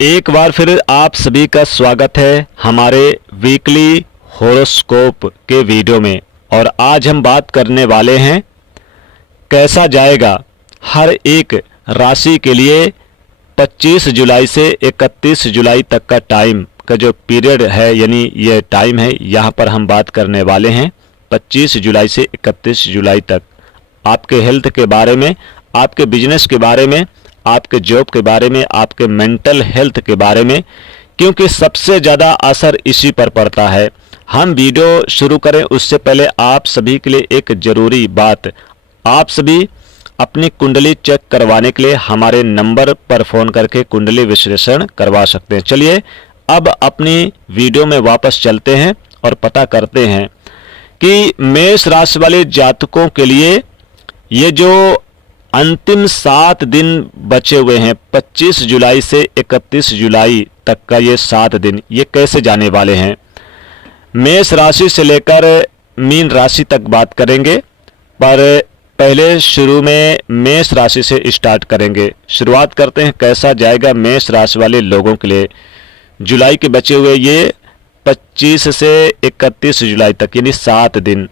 एक बार फिर आप सभी का स्वागत है हमारे वीकली होरोस्कोप के वीडियो में। और आज हम बात करने वाले हैं कैसा जाएगा हर एक राशि के लिए 25 जुलाई से 31 जुलाई तक का टाइम का जो पीरियड है, यानी ये टाइम है, यहाँ पर हम बात करने वाले हैं 25 जुलाई से 31 जुलाई तक आपके हेल्थ के बारे में, आपके बिजनेस के बारे में, आपके जॉब के बारे में, आपके मेंटल हेल्थ के बारे में, क्योंकि सबसे ज़्यादा असर इसी पर पड़ता है। हम वीडियो शुरू करें उससे पहले आप सभी के लिए एक ज़रूरी बात, आप सभी अपनी कुंडली चेक करवाने के लिए हमारे नंबर पर फ़ोन करके कुंडली विश्लेषण करवा सकते हैं। चलिए अब अपनी वीडियो में वापस चलते हैं और पता करते हैं कि मेष राशि वाले जातकों के लिए ये जो अंतिम 7 दिन बचे हुए हैं 25 जुलाई से 31 जुलाई तक का ये 7 दिन ये कैसे जाने वाले हैं। मेष राशि से लेकर मीन राशि तक बात करेंगे, पर पहले शुरू में मेष राशि से स्टार्ट करेंगे। शुरुआत करते हैं कैसा जाएगा मेष राशि वाले लोगों के लिए जुलाई के बचे हुए ये 25 से 31 जुलाई तक, यानी 7 दिन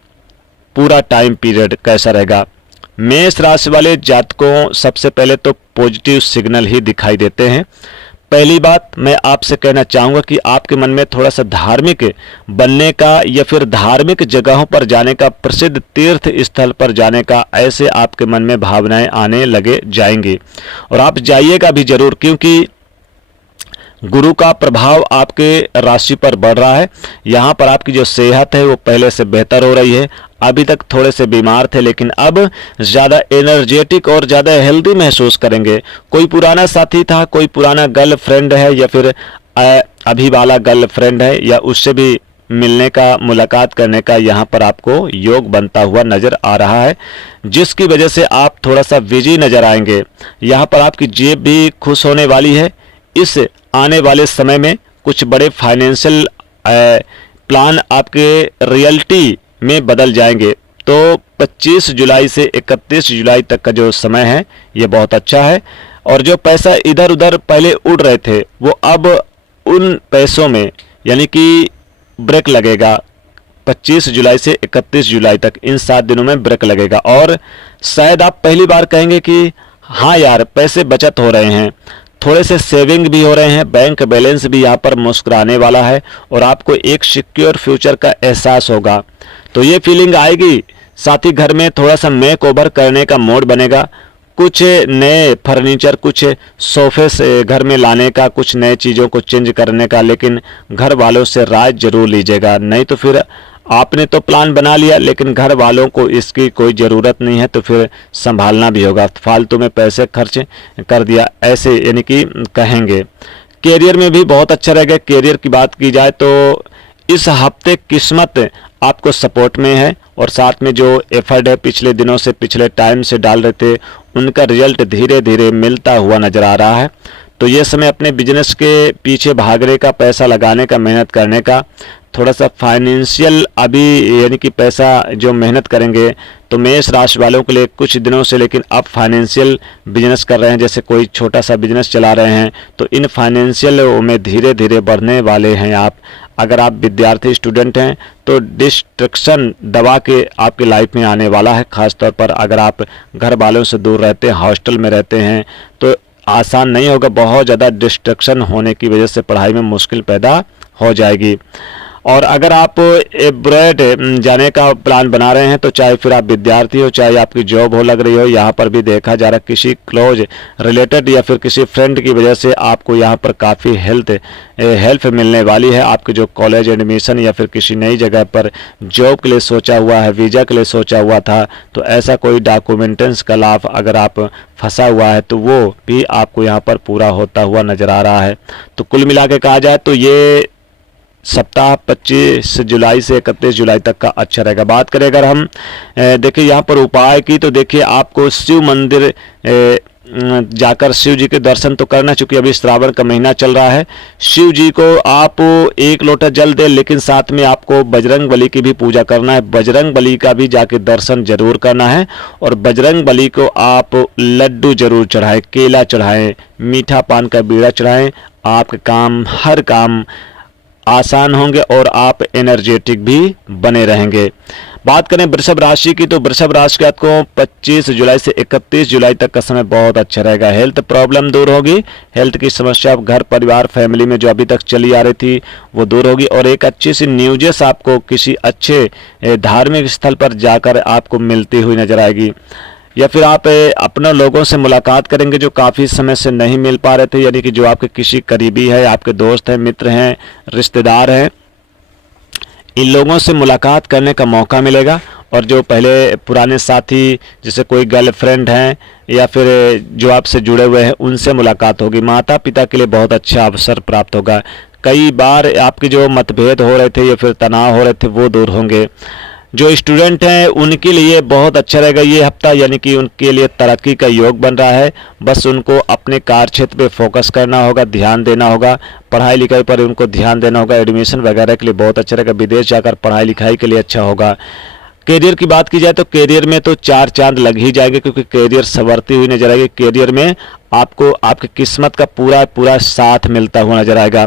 पूरा टाइम पीरियड कैसा रहेगा। मेष राशि वाले जातकों सबसे पहले तो पॉजिटिव सिग्नल ही दिखाई देते हैं। पहली बात मैं आपसे कहना चाहूँगा कि आपके मन में थोड़ा सा धार्मिक बनने का या फिर धार्मिक जगहों पर जाने का, प्रसिद्ध तीर्थ स्थल पर जाने का, ऐसे आपके मन में भावनाएं आने लगे जाएंगी और आप जाइएगा भी जरूर, क्योंकि गुरु का प्रभाव आपके राशि पर बढ़ रहा है। यहाँ पर आपकी जो सेहत है वो पहले से बेहतर हो रही है। अभी तक थोड़े से बीमार थे, लेकिन अब ज़्यादा एनर्जेटिक और ज़्यादा हेल्दी महसूस करेंगे। कोई पुराना साथी था, कोई पुराना गर्लफ्रेंड है या फिर अभी वाला गर्लफ्रेंड है, या उससे भी मिलने का, मुलाकात करने का यहाँ पर आपको योग बनता हुआ नज़र आ रहा है, जिसकी वजह से आप थोड़ा सा बिजी नज़र आएंगे। यहाँ पर आपकी जेब भी खुश होने वाली है। इस आने वाले समय में कुछ बड़े फाइनेंशियल प्लान आपके रियलिटी में बदल जाएंगे। तो 25 जुलाई से 31 जुलाई तक का जो समय है ये बहुत अच्छा है, और जो पैसा इधर उधर पहले उड़ रहे थे वो अब उन पैसों में, यानी कि ब्रेक लगेगा। 25 जुलाई से 31 जुलाई तक इन 7 दिनों में ब्रेक लगेगा, और शायद आप पहली बार कहेंगे कि हाँ यार पैसे बचत हो रहे हैं, थोड़े से सेविंग भी हो रहे हैं, बैंक बैलेंस भी यहाँ पर मुस्कुराने वाला है और आपको एक सिक्योर फ्यूचर का एहसास होगा। तो ये फीलिंग आएगी। साथ ही घर में थोड़ा सा मेक ओवर करने का मोड बनेगा, कुछ नए फर्नीचर, कुछ सोफे से घर में लाने का, कुछ नए चीज़ों को चेंज करने का, लेकिन घर वालों से राय जरूर लीजिएगा। नहीं तो फिर आपने तो प्लान बना लिया लेकिन घर वालों को इसकी कोई ज़रूरत नहीं है, तो फिर संभालना भी होगा, फालतू में पैसे खर्च कर दिया ऐसे यानी कि कहेंगे। कैरियर में भी बहुत अच्छा रहेगा। कैरियर की बात की जाए तो इस हफ्ते किस्मत आपको सपोर्ट में है, और साथ में जो एफर्ट है पिछले दिनों से, पिछले टाइम से डाल रहे थे, उनका रिजल्ट धीरे धीरे मिलता हुआ नज़र आ रहा है। तो ये समय अपने बिजनेस के पीछे भागने का, पैसा लगाने का, मेहनत करने का, थोड़ा सा फाइनेंशियल अभी यानी कि पैसा जो मेहनत करेंगे तो मेष राशि वालों के लिए कुछ दिनों से, लेकिन अब फाइनेंशियल बिजनेस कर रहे हैं, जैसे कोई छोटा सा बिजनेस चला रहे हैं, तो इन फाइनेंशियल में धीरे धीरे बढ़ने वाले हैं आप। अगर आप विद्यार्थी स्टूडेंट हैं तो डिस्ट्रक्शन दबा के आपकी लाइफ में आने वाला है। ख़ासतौर पर अगर आप घर वालों से दूर रहते हैं, हॉस्टल में रहते हैं, तो आसान नहीं होगा। बहुत ज़्यादा डिस्ट्रक्शन होने की वजह से पढ़ाई में मुश्किल पैदा हो जाएगी। और अगर आप एब्रॉड जाने का प्लान बना रहे हैं, तो चाहे फिर आप विद्यार्थी हो, चाहे आपकी जॉब हो लग रही हो, यहाँ पर भी देखा जा रहा है किसी क्लोज रिलेटेड या फिर किसी फ्रेंड की वजह से आपको यहाँ पर काफ़ी हेल्प मिलने वाली है। आपके जो कॉलेज एडमिशन या फिर किसी नई जगह पर जॉब के लिए सोचा हुआ है, वीज़ा के लिए सोचा हुआ था, तो ऐसा कोई डॉक्यूमेंटेंस का लाभ अगर आप फंसा हुआ है तो वो भी आपको यहाँ पर पूरा होता हुआ नज़र आ रहा है। तो कुल मिला के कहा जाए तो ये सप्ताह 25 जुलाई से 31 जुलाई तक का अच्छा रहेगा। बात करें अगर हम देखिए यहाँ पर उपाय की, तो देखिए आपको शिव मंदिर जाकर शिव जी के दर्शन तो करना, चूंकि अभी श्रावण का महीना चल रहा है। शिव जी को आप 1 लोटा जल दें, लेकिन साथ में आपको बजरंग बली की भी पूजा करना है। बजरंग बली का भी जाके दर्शन जरूर करना है, और बजरंग बली को आप लड्डू जरूर चढ़ाएं, केला चढ़ाएं, मीठा पान का बीड़ा चढ़ाएं, आपके काम, हर काम आसान होंगे और आप एनर्जेटिक भी बने रहेंगे। बात करें वृषभ राशि की, तो वृषभ राशि के आपको 25 जुलाई से 31 जुलाई तक का समय बहुत अच्छा रहेगा। हेल्थ प्रॉब्लम दूर होगी, हेल्थ की समस्या घर परिवार फैमिली में जो अभी तक चली आ रही थी वो दूर होगी, और एक अच्छी सी न्यूज़ेस आपको किसी अच्छे धार्मिक स्थल पर जाकर आपको मिलती हुई नजर आएगी, या फिर आप अपने लोगों से मुलाकात करेंगे जो काफ़ी समय से नहीं मिल पा रहे थे, यानी कि जो आपके किसी करीबी है, आपके दोस्त हैं, मित्र हैं, रिश्तेदार हैं, इन लोगों से मुलाकात करने का मौका मिलेगा। और जो पहले पुराने साथी, जैसे कोई गर्लफ्रेंड हैं या फिर जो आपसे जुड़े हुए हैं, उनसे मुलाकात होगी। माता पिता के लिए बहुत अच्छा अवसर प्राप्त होगा। कई बार आपके जो मतभेद हो रहे थे या फिर तनाव हो रहे थे वो दूर होंगे। जो स्टूडेंट हैं उनके लिए बहुत अच्छा रहेगा ये हफ्ता, यानी कि उनके लिए तरक्की का योग बन रहा है। बस उनको अपने कार्य क्षेत्र पे फोकस करना होगा, ध्यान देना होगा, पढ़ाई लिखाई पर उनको ध्यान देना होगा। एडमिशन वगैरह के लिए बहुत अच्छा रहेगा, विदेश जाकर पढ़ाई लिखाई के लिए अच्छा होगा। करियर की बात की जाए तो करियर में तो 4 चांद लग ही जाएंगे, क्योंकि करियर संवरती हुई नजर आएगी। करियर में आपको आपकी किस्मत का पूरा पूरा साथ मिलता हुआ नजर आएगा।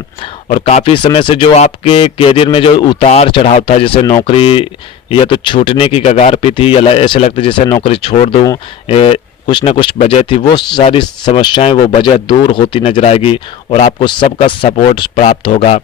और काफ़ी समय से जो आपके करियर में जो उतार चढ़ाव था, जैसे नौकरी या तो छूटने की कगार पे थी, या ऐसे लगता जैसे नौकरी छोड़ दूँ, कुछ ना कुछ वजह थी, वो सारी समस्याएं, वो वजह दूर होती नजर आएगी और आपको सबका सपोर्ट प्राप्त होगा।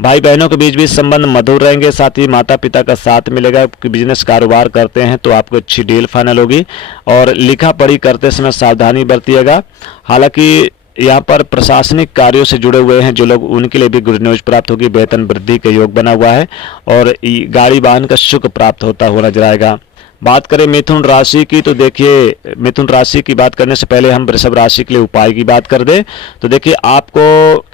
भाई बहनों के बीच भी संबंध मधुर रहेंगे, साथ ही माता पिता का साथ मिलेगा। बिजनेस कारोबार करते हैं तो आपको अच्छी डील फाइनल होगी। और लिखा पढ़ी करते समय सावधानी बरतिएगा। हालांकि यहाँ पर प्रशासनिक कार्यों से जुड़े हुए हैं जो लोग, उनके लिए भी गुड न्यूज प्राप्त होगी। वेतन वृद्धि का योग बना हुआ है और गाड़ी वाहन का सुख प्राप्त होता हुआ नजर आएगा। बात करें मिथुन राशि की, तो देखिए मिथुन राशि की बात करने से पहले हम वृषभ राशि के लिए उपाय की बात कर दें तो देखिए आपको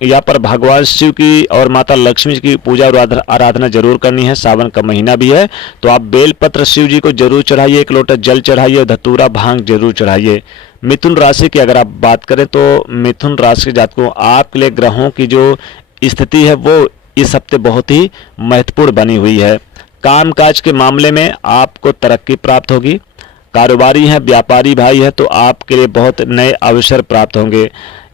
यहाँ पर भगवान शिव की और माता लक्ष्मी की पूजा और आराधना जरूर करनी है। सावन का महीना भी है तो आप बेलपत्र शिव जी को जरूर चढ़ाइए, 1 लोटा जल चढ़ाइए, धतूरा भांग जरूर चढ़ाइए। मिथुन राशि की अगर आप बात करें तो मिथुन राशि के जातकों, आपके लिए ग्रहों की जो स्थिति है वो इस हफ्ते बहुत ही महत्वपूर्ण बनी हुई है। कामकाज के मामले में आपको तरक्की प्राप्त होगी। कारोबारी हैं, व्यापारी भाई है तो आपके लिए बहुत नए अवसर प्राप्त होंगे।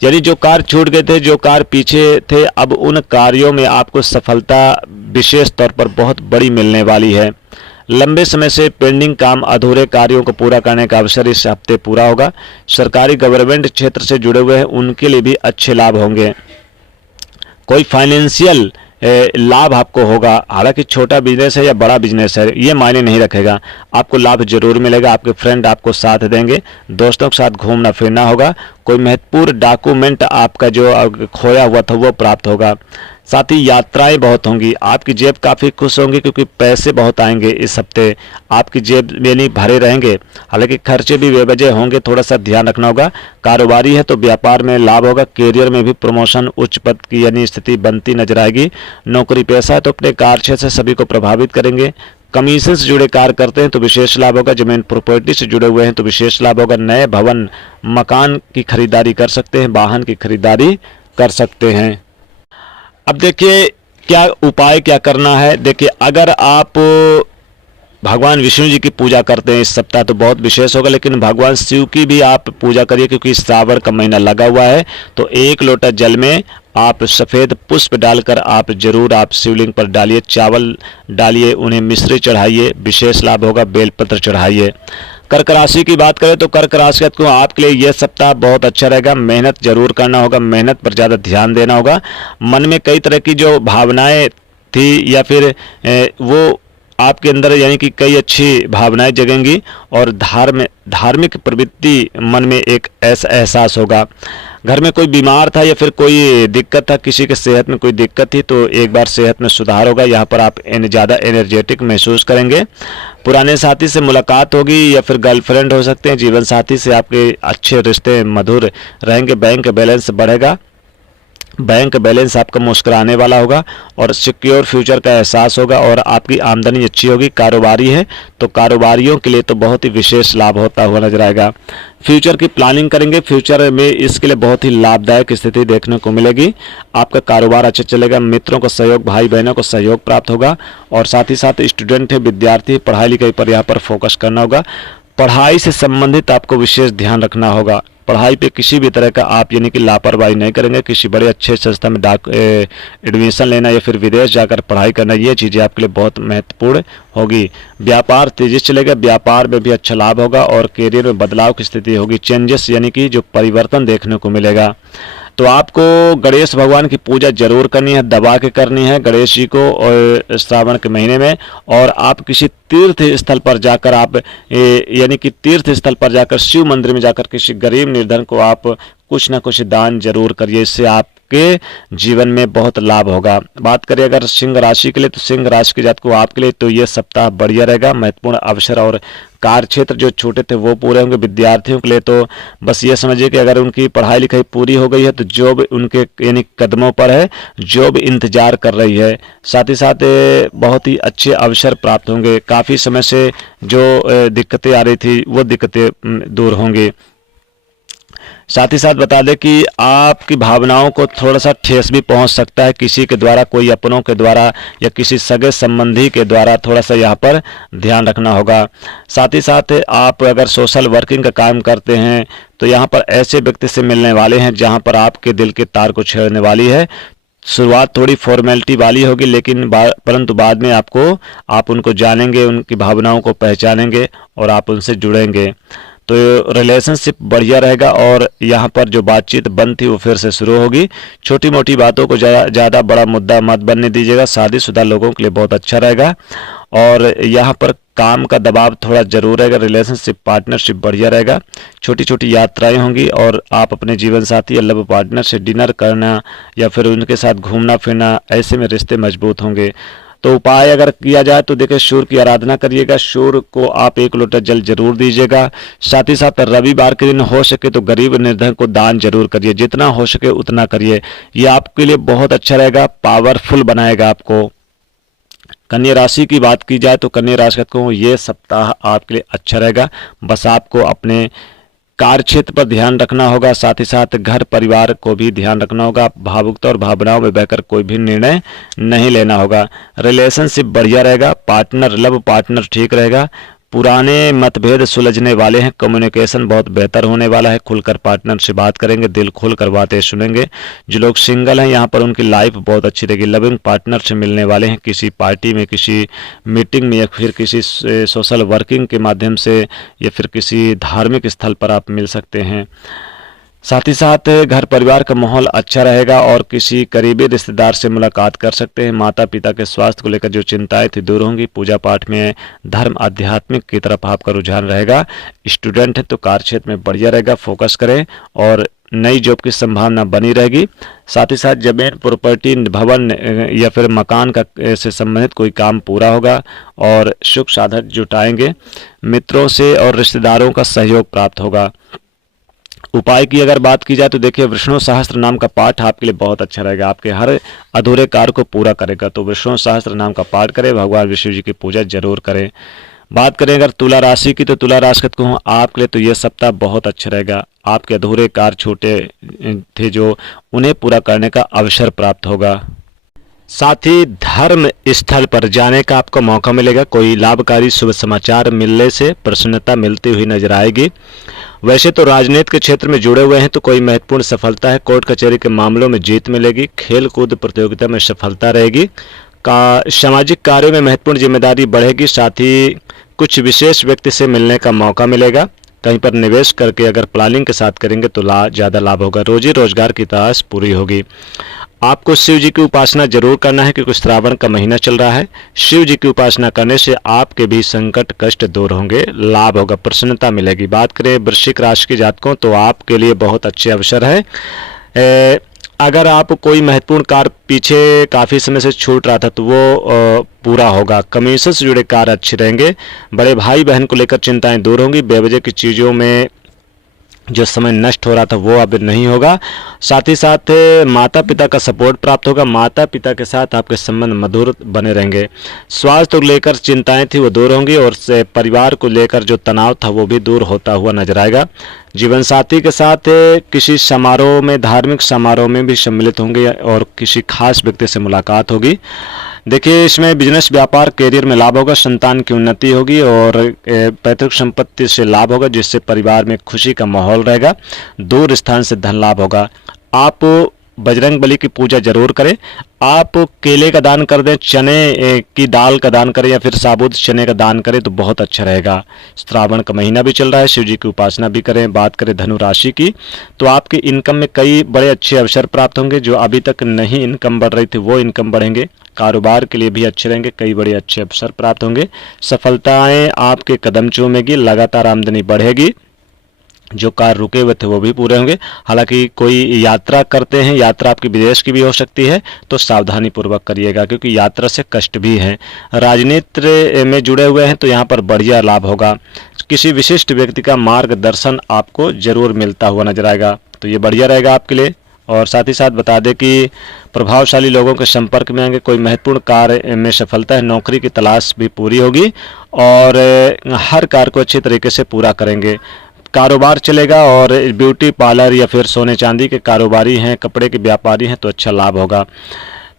यानी जो कार्य छूट गए थे, जो कार्य पीछे थे, अब उन कार्यों में आपको सफलता विशेष तौर पर बहुत बड़ी मिलने वाली है। लंबे समय से पेंडिंग काम, अधूरे कार्यों को पूरा करने का अवसर इस हफ्ते पूरा होगा। सरकारी गवर्नमेंट क्षेत्र से जुड़े हुए हैं उनके लिए भी अच्छे लाभ होंगे। कोई फाइनेंशियल लाभ आपको होगा। हालांकि छोटा बिजनेस है या बड़ा बिजनेस है ये मायने नहीं रखेगा, आपको लाभ जरूर मिलेगा। आपके फ्रेंड आपको साथ देंगे, दोस्तों के साथ घूमना फिरना होगा। कोई महत्वपूर्ण डॉक्यूमेंट आपका जो खोया हुआ था वो प्राप्त होगा। साथ ही यात्राएं बहुत होंगी, आपकी जेब काफ़ी खुश होंगी क्योंकि पैसे बहुत आएंगे इस हफ्ते, आपकी जेब में नहीं भरे रहेंगे। हालांकि खर्चे भी बेवजह होंगे, थोड़ा सा ध्यान रखना होगा। कारोबारी है तो व्यापार में लाभ होगा। करियर में भी प्रमोशन, उच्च पद की यानी स्थिति बनती नजर आएगी। नौकरी पेशा है तो अपने कार्य से सभी को प्रभावित करेंगे। कमीशन से जुड़े कार्य करते हैं तो विशेष लाभ होगा। जमीन प्रॉपर्टी से जुड़े हुए हैं तो विशेष लाभ होगा। नए भवन मकान की खरीदारी कर सकते हैं, वाहन की खरीदारी कर सकते हैं। अब देखिए क्या उपाय क्या करना है। देखिए अगर आप भगवान विष्णु जी की पूजा करते हैं इस सप्ताह तो बहुत विशेष होगा, लेकिन भगवान शिव की भी आप पूजा करिए क्योंकि श्रावण का महीना लगा हुआ है। तो 1 लोटा जल में आप सफ़ेद पुष्प डालकर आप जरूर आप शिवलिंग पर डालिए, चावल डालिए, उन्हें मिश्री चढ़ाइए, विशेष लाभ होगा। बेलपत्र चढ़ाइए। कर्क राशि की बात करें तो कर्क राशि को आपके लिए यह सप्ताह बहुत अच्छा रहेगा। मेहनत जरूर करना होगा, मेहनत पर ज़्यादा ध्यान देना होगा। मन में कई तरह की जो भावनाएं थी या फिर वो आपके अंदर यानी कि कई अच्छी भावनाएं जगेंगी और धार्मिक प्रवृत्ति मन में एक ऐसा एहसास होगा। घर में कोई बीमार था या फिर कोई दिक्कत था, किसी के सेहत में कोई दिक्कत थी तो एक बार सेहत में सुधार होगा। यहाँ पर आप ज़्यादा एनर्जेटिक महसूस करेंगे। पुराने साथी से मुलाकात होगी या फिर गर्लफ्रेंड हो सकते हैं। जीवन साथी से आपके अच्छे रिश्ते मधुर रहेंगे। बैंक बैलेंस बढ़ेगा, बैंक बैलेंस आपका मुस्कुराने वाला होगा और सिक्योर फ्यूचर का एहसास होगा और आपकी आमदनी अच्छी होगी। कारोबारी है तो कारोबारियों के लिए तो बहुत ही विशेष लाभ होता हुआ नजर आएगा। फ्यूचर की प्लानिंग करेंगे, फ्यूचर में इसके लिए बहुत ही लाभदायक स्थिति देखने को मिलेगी। आपका कारोबार अच्छा चलेगा। मित्रों का सहयोग, भाई बहनों को सहयोग प्राप्त होगा और साथ ही साथ स्टूडेंट है, विद्यार्थी, पढ़ाई लिखाई पर यहाँ पर फोकस करना होगा। पढ़ाई से संबंधित आपको विशेष ध्यान रखना होगा। पढ़ाई पे किसी भी तरह का आप यानी कि लापरवाही नहीं करेंगे। किसी बड़े अच्छे संस्था में एडमिशन लेना या फिर विदेश जाकर पढ़ाई करना, ये चीज़ें आपके लिए बहुत महत्वपूर्ण होगी। व्यापार तेजी से चलेगा, व्यापार में भी अच्छा लाभ होगा और करियर में बदलाव की स्थिति होगी। चेंजेस यानी कि जो परिवर्तन देखने को मिलेगा। तो आपको गणेश भगवान की पूजा जरूर करनी है, दबा के करनी है गणेश जी को और श्रावण के महीने में। और आप किसी तीर्थ स्थल पर जाकर आप यानी कि तीर्थ स्थल पर जाकर शिव मंदिर में जाकर किसी गरीब निर्धन को आप कुछ ना कुछ दान जरूर करिए। इससे आपके जीवन में बहुत लाभ होगा। बात करें अगर सिंह राशि के लिए, तो सिंह राशि के जातकों आपके लिए तो ये सप्ताह बढ़िया रहेगा। महत्वपूर्ण अवसर और कार्य क्षेत्र जो छोटे थे वो पूरे होंगे। विद्यार्थियों के लिए तो बस ये समझिए कि अगर उनकी पढ़ाई लिखाई पूरी हो गई है तो जॉब उनके यानी कदमों पर है, जॉब इंतजार कर रही है। साथ ही साथ बहुत ही अच्छे अवसर प्राप्त होंगे। काफ़ी समय से जो दिक्कतें आ रही थी वो दिक्कतें दूर होंगी। साथ ही साथ बता दें कि आपकी भावनाओं को थोड़ा सा ठेस भी पहुंच सकता है किसी के द्वारा, कोई अपनों के द्वारा या किसी सगे संबंधी के द्वारा। थोड़ा सा यहाँ पर ध्यान रखना होगा। साथ ही साथ आप अगर सोशल वर्किंग का काम करते हैं तो यहाँ पर ऐसे व्यक्ति से मिलने वाले हैं जहाँ पर आपके दिल के तार को छेड़ने वाली है। शुरुआत थोड़ी फॉर्मेलिटी वाली होगी, लेकिन परंतु बाद में आप उनको जानेंगे, उनकी भावनाओं को पहचानेंगे और आप उनसे जुड़ेंगे। तो रिलेशनशिप बढ़िया रहेगा और यहाँ पर जो बातचीत बंद थी वो फिर से शुरू होगी। छोटी मोटी बातों को ज़्यादा बड़ा मुद्दा मत बनने दीजिएगा। शादीशुदा लोगों के लिए बहुत अच्छा रहेगा और यहाँ पर काम का दबाव थोड़ा जरूर रहेगा। रिलेशनशिप पार्टनरशिप बढ़िया रहेगा। छोटी छोटी यात्राएं होंगी और आप अपने जीवन साथी या लव पार्टनर से डिनर करना या फिर उनके साथ घूमना फिरना, ऐसे में रिश्ते मजबूत होंगे। तो उपाय अगर किया जाए तो देखिए सूर्य की आराधना करिएगा। सूर्य को आप 1 लोटा जल जरूर दीजिएगा। साथ ही साथ रविवार के दिन हो सके तो गरीब निर्धन को दान जरूर करिए, जितना हो सके उतना करिए। ये आपके लिए बहुत अच्छा रहेगा, पावरफुल बनाएगा आपको। कन्या राशि की बात की जाए तो कन्या राशि को ये सप्ताह आपके लिए अच्छा रहेगा। बस आपको अपने कार्य क्षेत्र पर ध्यान रखना होगा। साथ ही साथ घर परिवार को भी ध्यान रखना होगा। भावुकता और भावनाओं में बहकर कोई भी निर्णय नहीं लेना होगा। रिलेशनशिप बढ़िया रहेगा। पार्टनर लव पार्टनर ठीक रहेगा। पुराने मतभेद सुलझने वाले हैं। कम्युनिकेशन बहुत बेहतर होने वाला है। खुलकर पार्टनर से बात करेंगे, दिल खोलकर बातें सुनेंगे। जो लोग सिंगल हैं यहाँ पर उनकी लाइफ बहुत अच्छी रहेगी। लविंग पार्टनर से मिलने वाले हैं, किसी पार्टी में, किसी मीटिंग में या फिर किसी सोशल वर्किंग के माध्यम से या फिर किसी धार्मिक स्थल पर आप मिल सकते हैं। साथ ही साथ घर परिवार का माहौल अच्छा रहेगा और किसी करीबी रिश्तेदार से मुलाकात कर सकते हैं। माता पिता के स्वास्थ्य को लेकर जो चिंताएं थी दूर होंगी। पूजा पाठ में धर्म आध्यात्मिक की तरफ आपका रुझान रहेगा। स्टूडेंट है तो कार्य क्षेत्र में बढ़िया रहेगा, फोकस करें और नई जॉब की संभावना बनी रहेगी। साथ ही साथ जमीन प्रॉपर्टी भवन या फिर मकान का से संबंधित कोई काम पूरा होगा और सुख साधन जुटाएंगे। मित्रों से और रिश्तेदारों का सहयोग प्राप्त होगा। उपाय की अगर बात की जाए तो देखिए विष्णु सहस्त्र नाम का पाठ आपके लिए बहुत अच्छा रहेगा। आपके हर अधूरे कार्य को पूरा करेगा। तो विष्णु सहस्त्र नाम का पाठ करें, भगवान विष्णु जी की पूजा जरूर करें। बात करें अगर तुला राशि की तो तुला राशि को हूँ आपके लिए तो यह सप्ताह बहुत अच्छा रहेगा। आपके अधूरे कार्य छोटे थे जो उन्हें पूरा करने का अवसर प्राप्त होगा। साथ ही धर्म स्थल पर जाने का आपको मौका मिलेगा। कोई लाभकारी शुभ समाचार मिलने से प्रसन्नता मिलती हुई नजर आएगी। वैसे तो राजनीति के क्षेत्र में जुड़े हुए हैं तो कोई महत्वपूर्ण सफलता है। कोर्ट कचहरी के मामलों में जीत मिलेगी। खेल कूद प्रतियोगिता में सफलता रहेगी। सामाजिक कार्यों में महत्वपूर्ण जिम्मेदारी बढ़ेगी। साथ ही कुछ विशेष व्यक्ति से मिलने का मौका मिलेगा। कहीं पर निवेश करके अगर प्लानिंग के साथ करेंगे तो ज़्यादा लाभ होगा। रोजी रोजगार की तलाश पूरी होगी। आपको शिव जी की उपासना जरूर करना है क्योंकि श्रावण का महीना चल रहा है। शिव जी की उपासना करने से आपके भी संकट कष्ट दूर होंगे, लाभ होगा, प्रसन्नता मिलेगी। बात करें वृश्चिक राशि के जातकों तो आपके लिए बहुत अच्छे अवसर है। अगर आप कोई महत्वपूर्ण कार्य पीछे काफ़ी समय से छूट रहा था तो वो पूरा होगा। कमीशन से जुड़े कार्य अच्छे रहेंगे। बड़े भाई बहन को लेकर चिंताएं दूर होंगी। बेवजह की चीज़ों में जो समय नष्ट हो रहा था वो अब नहीं होगा। साथ ही साथ माता पिता का सपोर्ट प्राप्त होगा। माता पिता के साथ आपके संबंध मधुर बने रहेंगे। स्वास्थ्य को लेकर चिंताएं थी वो दूर होंगी और परिवार को लेकर जो तनाव था वो भी दूर होता हुआ नजर आएगा। जीवन साथी के साथ किसी समारोह में, धार्मिक समारोह में भी सम्मिलित होंगे और किसी खास व्यक्ति से मुलाकात होगी। देखिए इसमें बिजनेस, व्यापार, करियर में लाभ होगा, संतान की उन्नति होगी और पैतृक संपत्ति से लाभ होगा, जिससे परिवार में खुशी का माहौल रहेगा। दूर स्थान से धन लाभ होगा। आप बजरंग बली की पूजा जरूर करें। आप केले का दान कर दें, चने की दाल का दान करें या फिर साबुत चने का दान करें तो बहुत अच्छा रहेगा। श्रावण का महीना भी चल रहा है, शिव जी की उपासना भी करें। बात करें धनु राशि की, तो आपकी इनकम में कई बड़े अच्छे अवसर प्राप्त होंगे। जो अभी तक नहीं इनकम बढ़ रही थी वो इनकम बढ़ेंगे। कारोबार के लिए भी अच्छे रहेंगे, कई बड़े अच्छे अवसर प्राप्त होंगे। सफलताएं आपके कदम चूमेगी, लगातार आमदनी बढ़ेगी। जो कार्य रुके हुए थे वो भी पूरे होंगे। हालांकि कोई यात्रा करते हैं, यात्रा आपकी विदेश की भी हो सकती है, तो सावधानी पूर्वक करिएगा क्योंकि यात्रा से कष्ट भी है। राजनीति में जुड़े हुए हैं तो यहाँ पर बढ़िया लाभ होगा। किसी विशिष्ट व्यक्ति का मार्गदर्शन आपको जरूर मिलता हुआ नजर आएगा, तो ये बढ़िया रहेगा आपके लिए। और साथ ही साथ बता दें कि प्रभावशाली लोगों के संपर्क में आएंगे, कोई महत्वपूर्ण कार्य में सफलता है, नौकरी की तलाश भी पूरी होगी और हर कार्य को अच्छे तरीके से पूरा करेंगे। कारोबार चलेगा और ब्यूटी पार्लर या फिर सोने चांदी के कारोबारी हैं, कपड़े के व्यापारी हैं तो अच्छा लाभ होगा।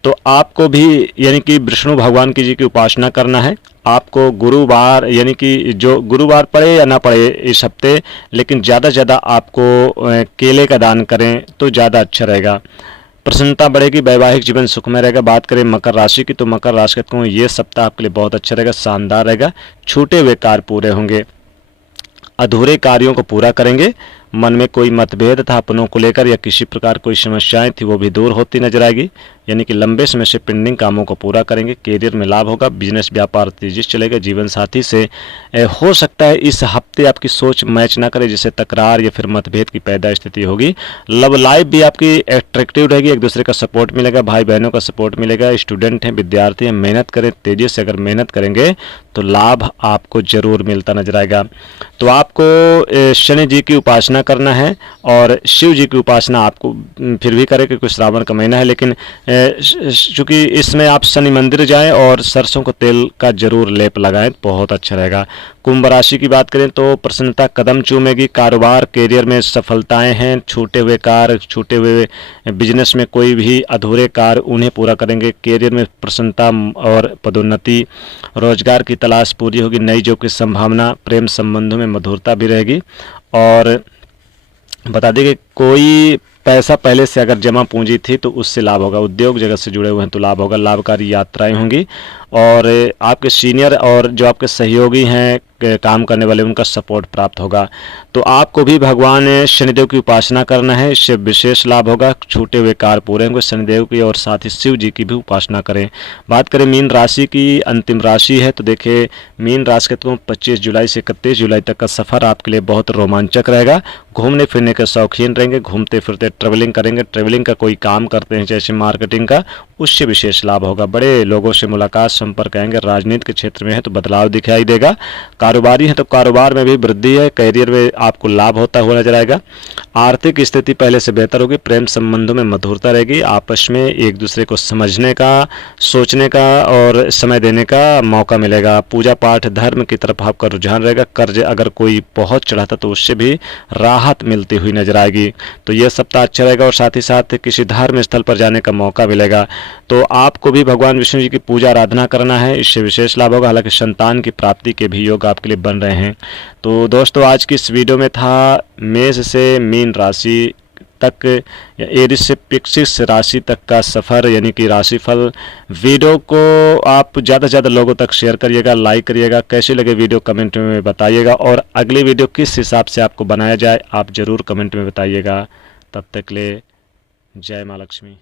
तो आपको भी यानी कि विष्णु भगवान की जी की उपासना करना है। आपको गुरुवार यानी कि जो गुरुवार पड़े या ना पड़े इस हफ्ते, लेकिन ज़्यादा से ज़्यादा आपको केले का दान करें तो ज़्यादा अच्छा रहेगा। प्रसन्नता बढ़ेगी, वैवाहिक जीवन सुखमय रहेगा। बात करें मकर राशि की, तो मकर राशि कहता हूँ ये सप्ताह आपके लिए बहुत अच्छा रहेगा, शानदार रहेगा। छूटे हुए कार्य पूरे होंगे, अधूरे कार्यों को पूरा करेंगे। मन में कोई मतभेद था अपनों को लेकर या किसी प्रकार कोई समस्याएं थी वो भी दूर होती नजर आएगी, यानी कि लंबे समय से पेंडिंग कामों को पूरा करेंगे। करियर में लाभ होगा, बिजनेस व्यापार तेजी से चलेगा। जीवन साथी से हो सकता है इस हफ्ते आपकी सोच मैच ना करे, जिससे तकरार या फिर मतभेद की पैदा स्थिति होगी। लव लाइफ भी आपकी अट्रैक्टिव रहेगी, एक दूसरे का सपोर्ट मिलेगा, भाई बहनों का सपोर्ट मिलेगा। स्टूडेंट हैं, विद्यार्थी हैं, मेहनत करें, तेजी से अगर मेहनत करेंगे तो लाभ आपको जरूर मिलता नजर आएगा। तो आपको शनि जी की उपासना करना है और शिव जी की उपासना आपको फिर भी करें क्योंकि श्रावण का महीना है, लेकिन चूंकि इसमें आप शनि मंदिर जाएं और सरसों को तेल का जरूर लेप लगाएं, बहुत अच्छा रहेगा। कुंभ राशि की बात करें तो प्रसन्नता कदम चूमेगी, कारोबार करियर में सफलताएं हैं। छूटे हुए कार्य, छूटे हुए बिजनेस में कोई भी अधूरे कार्य उन्हें पूरा करेंगे। करियर में प्रसन्नता और पदोन्नति, रोजगार की तलाश पूरी होगी। नई जॉब की संभावना, प्रेम संबंधों में मधुरता भी रहेगी। और बता दें कि कोई पैसा पहले से अगर जमा पूंजी थी तो उससे लाभ होगा। उद्योग जगत से जुड़े हुए हैं तो लाभ होगा। लाभकारी यात्राएं होंगी और आपके सीनियर और जो आपके सहयोगी हैं काम करने वाले उनका सपोर्ट प्राप्त होगा। तो आपको भी भगवान शनिदेव की उपासना करना है, इससे विशेष लाभ होगा। छूटे हुए कार्य पूरे होंगे शनिदेव की, और साथ ही शिव जी की भी उपासना करें। बात करें मीन राशि की, अंतिम राशि है, तो देखिए मीन राशि के तो 25 जुलाई से 31 जुलाई तक का सफ़र आपके लिए बहुत रोमांचक रहेगा। घूमने फिरने के शौकीन रहेंगे, घूमते फिरते ट्रेवलिंग करेंगे। ट्रेवलिंग का कोई काम करते हैं जैसे मार्केटिंग का, उससे विशेष लाभ होगा। बड़े लोगों से मुलाकात, संपर्क आएंगे। राजनीति के क्षेत्र में है तो बदलाव दिखाई देगा। कारोबारी है तो कारोबार में भी वृद्धि है। करियर में आपको लाभ होता हुआ नजर आएगा। आर्थिक स्थिति पहले से बेहतर होगी। प्रेम संबंधों में मधुरता रहेगी। आपस में एक दूसरे को समझने का, सोचने का और समय देने का मौका मिलेगा। पूजा पाठ, धर्म की तरफ आपका रुझान रहेगा। कर्ज अगर कोई बहुत चढ़ाता तो उससे भी राहत मिलती हुई नजर आएगी। तो यह सप्ताह अच्छा रहेगा और साथ ही साथ किसी धर्म स्थल पर जाने का मौका मिलेगा। तो आपको भी भगवान विष्णु जी की पूजा आराधना करना है, इससे विशेष लाभ होगा। हालांकि संतान की प्राप्ति के भी योग आपके लिए बन रहे हैं। तो दोस्तों आज की इस वीडियो में था मेष से मीन राशि तक, एरिस से पिक्सिस राशि तक का सफ़र यानी कि राशिफल। वीडियो को आप ज़्यादा से ज़्यादा लोगों तक शेयर करिएगा, लाइक करिएगा। कैसे लगे वीडियो कमेंट में बताइएगा, और अगली वीडियो किस हिसाब से आपको बनाया जाए आप ज़रूर कमेंट में बताइएगा। तब तक ले जय माँ लक्ष्मी।